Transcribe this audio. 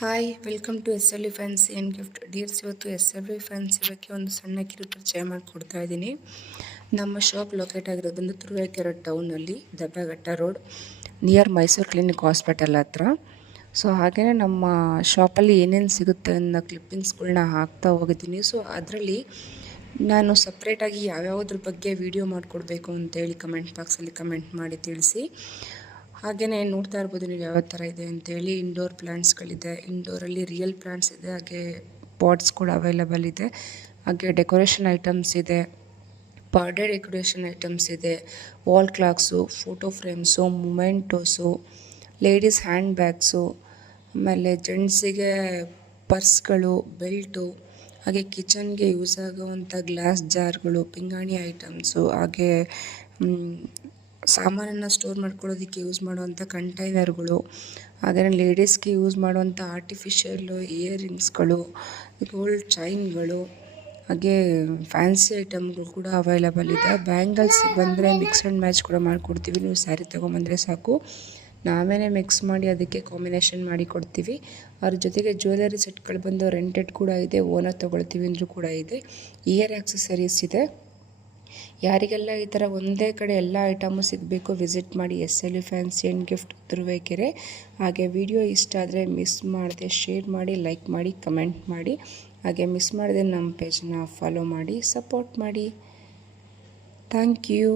Hi welcome to S L E fancy and gift ಡೀರ್ಸ್ ಇವತ್ತು S L E fancy ಇವಕ್ಕೆ ಒಂದು ಸಣ್ಣ ಕಿರು ಪರಿಚಯ ಮಾಡಿಕೊಡ್ತಾ ಇದ್ದೀನಿ. ನಮ್ಮ ಶಾಪ್ ಲೊಕೇಟ್ ಆಗಿರೋದು ಬಂದು Turuvekere ಟೌನಲ್ಲಿ Dabbaghatta road near Mysuru clinic hospital ಹತ್ರ. ಸೊ ಹಾಗೆಯೇ ನಮ್ಮ ಶಾಪಲ್ಲಿ ಏನೇನು ಸಿಗುತ್ತೆ ಅನ್ನೋ ಕ್ಲಿಪ್ಪಿಂಗ್ಸ್ಗಳನ್ನ ಹಾಕ್ತಾ ಹೋಗಿದ್ದೀನಿ. ಸೊ ಅದರಲ್ಲಿ ನಾನು ಸಪ್ರೇಟಾಗಿ ಯಾವ್ಯಾವುದ್ರ ಬಗ್ಗೆ ವಿಡಿಯೋ ಮಾಡಿಕೊಡ್ಬೇಕು ಅಂತೇಳಿ ಕಮೆಂಟ್ ಬಾಕ್ಸಲ್ಲಿ ಕಮೆಂಟ್ ಮಾಡಿ ತಿಳಿಸಿ. ಹಾಗೆಯೇ ನೋಡ್ತಾ ಇರ್ಬೋದು ನೀವು ಯಾವ ಥರ ಇದೆ ಅಂತೇಳಿ. ಇಂಡೋರ್ ಪ್ಲ್ಯಾಂಟ್ಸ್ಗಳಿದೆ ಇಂಡೋರಲ್ಲಿ ರಿಯಲ್ ಪ್ಲ್ಯಾಂಟ್ಸ್ ಇದೆ. ಹಾಗೆ ಪಾಟ್ಸ್ ಕೂಡ ಅವೈಲಬಲ್ ಇದೆ. ಹಾಗೆ ಡೆಕೋರೇಷನ್ ಐಟಮ್ಸ್ ಇದೆ. ಬರ್ಡೇ ಡೆಕೋರೇಷನ್ ಐಟಮ್ಸ್ ಇದೆ. Wall clocks photo frames mementos ladies hand bags ಆಮೇಲೆ ಜೆಂಟ್ಸಿಗೆ ಪರ್ಸ್ಗಳು ಬೆಲ್ಟು ಹಾಗೆ ಕಿಚನ್ಗೆ ಯೂಸ್ ಆಗುವಂಥ ಗ್ಲಾಸ್ ಜಾರ್ಗಳು ಪಿಂಗಾಣಿ ಐಟಮ್ಸು ಹಾಗೆ ಸಾಮಾನನ್ನು ಸ್ಟೋರ್ ಮಾಡ್ಕೊಳ್ಳೋದಕ್ಕೆ ಯೂಸ್ ಮಾಡುವಂಥ ಕಂಟೈನರ್ಗಳು ಹಾಗೆಯೇ ಲೇಡೀಸ್ಗೆ ಯೂಸ್ ಮಾಡುವಂಥ ಆರ್ಟಿಫಿಷಿಯಲ್ಲು ಇಯರಿಂಗ್ಸ್ಗಳು ಗೋಲ್ಡ್ ಚೈನ್ಗಳು ಹಾಗೆ ಫ್ಯಾನ್ಸಿ ಐಟಮ್ಗಳು ಕೂಡ ಅವೈಲಬಲ್ ಇದೆ. ಬ್ಯಾಂಗಲ್ಸ್ ಬಂದರೆ ಮಿಕ್ಸ್ ಆ್ಯಂಡ್ ಮ್ಯಾಚ್ ಕೂಡ ಮಾಡಿಕೊಡ್ತೀವಿ. ನೀವು ಸ್ಯಾರಿ ತೊಗೊಂಬಂದರೆ ಸಾಕು. ನಾವೇ ಮಿಕ್ಸ್ ಮಾಡಿ ಅದಕ್ಕೆ ಕಾಂಬಿನೇಷನ್ ಮಾಡಿ ಕೊಡ್ತೀವಿ. ಅವ್ರ ಜೊತೆಗೆ ಜ್ಯುವೆಲರಿ ಸೆಟ್ಗಳು ಬಂದು ರೆಂಟೆಡ್ ಕೂಡ ಇದೆ ಓನರ್ ತೊಗೊಳ್ತೀವಿ ಅಂದರೂ ಕೂಡ ಇದೆ. ಇಯರ್ ಆಕ್ಸೆಸರೀಸ್ ಇದೆ. ಯಾರಿಗೆಲ್ಲ ಈ ಥರ ಒಂದೇ ಕಡೆ ಎಲ್ಲ ಐಟಮು ಸಿಗಬೇಕು, ವಿಸಿಟ್ ಮಾಡಿ S L fancy and gift Turuvekere ಹಾಗೆ ವಿಡಿಯೋ ಇಷ್ಟ ಆದರೆ ಮಿಸ್ ಮಾಡದೆ ಶೇರ್ ಮಾಡಿ, ಲೈಕ್ ಮಾಡಿ, ಕಮೆಂಟ್ ಮಾಡಿ. ಹಾಗೆ ಮಿಸ್ ಮಾಡದೆ ನಮ್ಮ ಪೇಜನ್ನ ಫಾಲೋ ಮಾಡಿ, ಸಪೋರ್ಟ್ ಮಾಡಿ. Thank you.